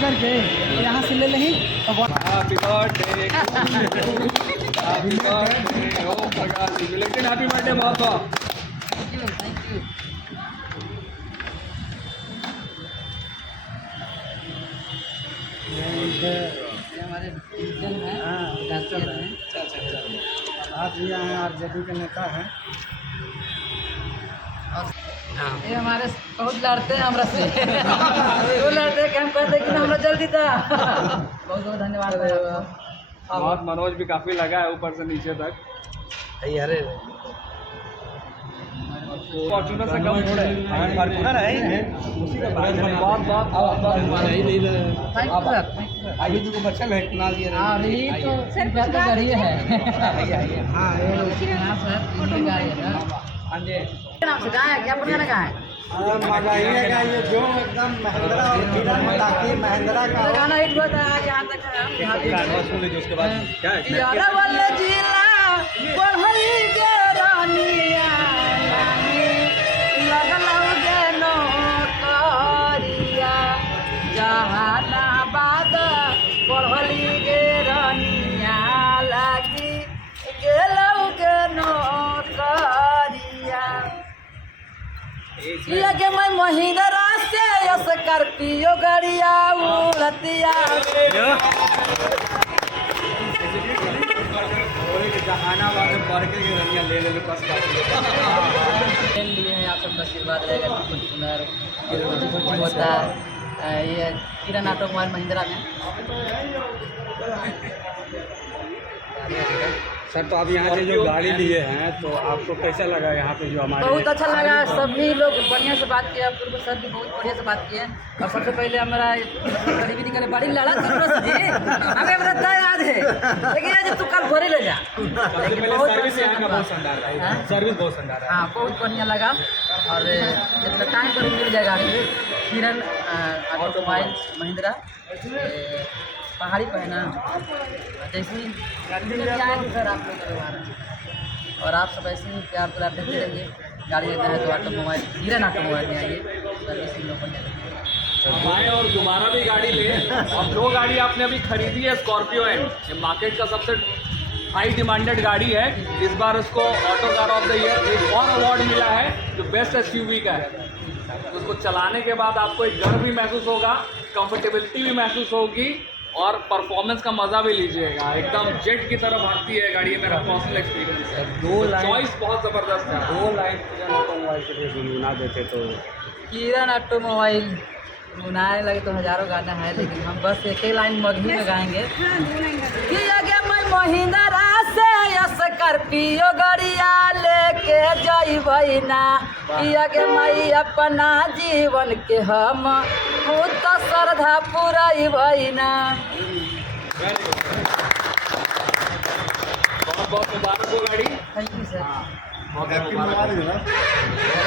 करके यहाँ से ले लें। Happy birthday happy birthday Om Prakash ji, लेकिन हैप्पी बर्थडे बहुत बहुत। Thank you thank you. ये हमारे हैं, आप भी यहाँ आरजेडी के नेता हैं। ये हमारे बहुत लड़ते हैं हमरा से वो लड़ते हैं कि हम कहते हैं कि हमरा जल्दी था। बहुत बहुत धन्यवाद भाई आपका। बहुत मनोज भी काफी लगा है ऊपर से नीचे तक। अरे फॉर्च्यूनर से कम थोड़ा है, फॉर्च्यूनर है उसी का बहुत बहुत थैंक यू सर। अभी तो बच्चा है कुनाल जी। हाँ ये तो सर गाड़ी है। हाँ ये सर ये गाड़ी है ना। हाँ जी नाम से कहाँ है, क्या पुराना कहाँ है? मंगाइएगा ये जो एकदम महिंद्रा और किरण ताकि महिंद्रा का गाना हिट हुआ था यहाँ तक है। सुन लीजिए उसके बाद क्या है यारा वाला जिला पढ़ई के रानिया लगलौगे नौकरिया जहानाबाद पढ़ली गे रानिया लागी गेलौगे नौकरिया। ये के मैं महिंद्रा से स्कॉर्पियो गाड़िया उड़तिया। जहानाबाद में पढ़ के रनिया ले ले बस लिए हैं आप सबका आशीर्वाद रहेगा। बिल्कुल सुंदर होता है ये किरण ऑटोमोबाइल महिंद्रा में। सर तो आप यहाँ से जो गाड़ी लिए हैं तो आपको कैसा लगा यहाँ पे जो हमारे बहुत अच्छा लगा। सभी लोग बढ़िया से बात किया, पूर्व सर भी बहुत बढ़िया से बात किए। और सबसे पहले हमारा गरीबी निकले बड़ी लड़ा हमें हमारा तय याद है, लेकिन आज तू कल भोरे ले जा। सबसे पहले सर्विस यहाँ का बहुत शानदार है, सर्विस बहुत शानदार है। हाँ बहुत बढ़िया लगा। और जितना टाइम पर मिल जाएगा किरण ऑटोमोबाइल महिंद्रा पहाड़ी पर है ना। जैसे ही आएंगे सर आप लोग और आप सब ऐसे ही प्यार दुलार देते रहिए। गाड़ी लेना है तो ऑटोमोबाइल किरण ऑटोमोबाइल में आइए, सर्विसिंग लोग बढ़िया देते आए और दोबारा भी गाड़ी ले। और जो गाड़ी आपने अभी खरीदी है स्कॉर्पियो एन, ये मार्केट का सबसे हाई डिमांडेड गाड़ी है। इस बार उसको auto car of the year एक और अवार्ड मिला है जो बेस्ट एसयूवी का है। उसको चलाने के बाद आपको एक गर्व भी महसूस होगा, कंफर्टेबिलिटी भी महसूस होगी और परफॉर्मेंस का मज़ा भी लीजिएगा। एकदम जेट की तरह भागती है गाड़ी, मेरा पर्सनल एक्सपीरियंस है। चॉइस बहुत ज़बरदस्त है। 2 लाइन किरण ऑटोमोबाइल के लिए गुनगुना देते तो किरण ऑटोमोबाइल गुनाए लगे तो हजारों गाना है, लेकिन हम बस एक ही लाइन मगही में गाएंगे। मैं महिंद्रा से स्कॉर्पियो गाड़िया लेके जइबै ना, किया के मैं अपना जीवन के हम खुद तो श्रद्धा पुरैबै ना। बहुत बहुत मुबारक हो गाड़ी। Thank you sir.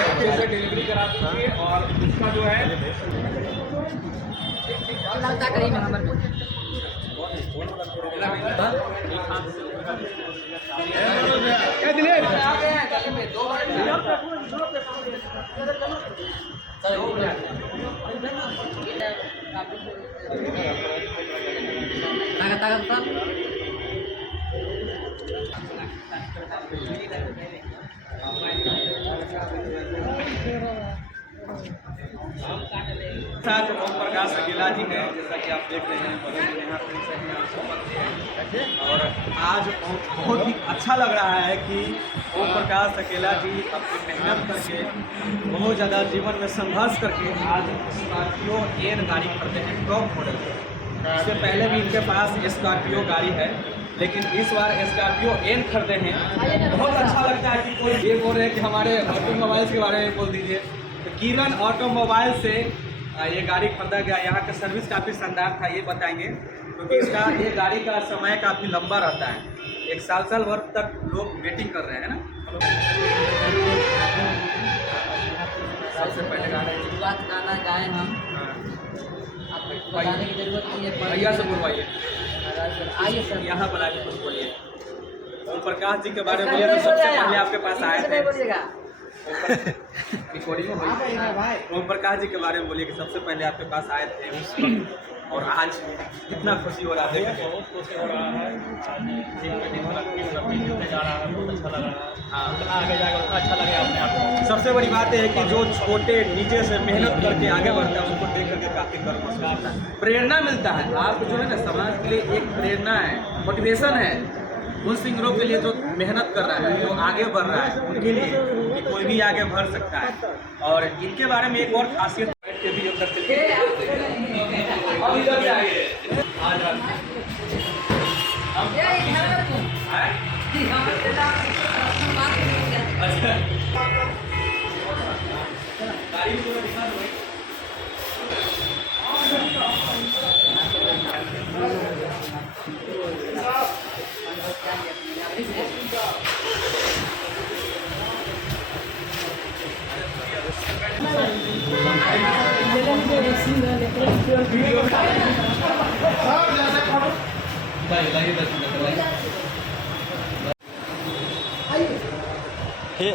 अच्छे से डिलीवरी करा दीजिए। और इसका जो है लगता कहीं में नंबर साथ ओम प्रकाश अकेला जी हैं, जैसा कि आप देख रहे हैं यहाँ पे और आज बहुत ही अच्छा लग रहा है कि ओम प्रकाश अकेला जी अपनी मेहनत करके बहुत ज़्यादा जीवन में संघर्ष करके आज स्कॉर्पियो एन गाड़ी खरीदे हैं, टॉप मॉडल। इससे पहले भी इनके पास स्कॉर्पियो गाड़ी है, लेकिन इस बार स्कॉर्पियो एन खरीदे हैं। बहुत अच्छा लगता है कि कोई ये बोल रहे हैं कि हमारे ऑटोमोबाइल्स के बारे में बोल दीजिए। तो किरण ऑटोमोबाइल से ये गाड़ी खरीदा गया, यहाँ का सर्विस काफ़ी शानदार था, ये बताएंगे क्योंकि इसका ये गाड़ी का समय काफ़ी लंबा रहता है, एक साल भर तक लोग वेटिंग कर रहे हैं ना। सबसे पहले गाना गाए हम, आपको बताने की जरूरत नहीं है। भैया से बोलवाइए, आइए सर, यहाँ पर आके कुछ बोलिए। ओम प्रकाश जी के बारे में बोलिए, तो सबसे पहले आपके पास आए थे। रिकॉर्डिंग में बोलिए। ओम प्रकाश जी के बारे में बोलिए कि सबसे पहले आपके पास आए थे उस वक्त और आज कितना खुशी हो रहा है। बहुत खुशी हो रहा है, जा रहा है, बहुत अच्छा लग रहा है। हाँ, जितना आगे जाएगा उतना अच्छा लगेगा अपने आप को। सबसे बड़ी बात है कि जो छोटे नीचे से मेहनत करके आगे बढ़ता है उनको देख करके काफ़ी गर्व महसूस होता है, प्रेरणा मिलता है। आप जो है ना समाज के लिए एक प्रेरणा है, मोटिवेशन है उन सिंगरों के लिए जो मेहनत कर रहा है, जो आगे बढ़ रहा है, उनके लिए कि कोई भी आगे बढ़ सकता है। और इनके बारे में एक और खासियत के भी अंदर ये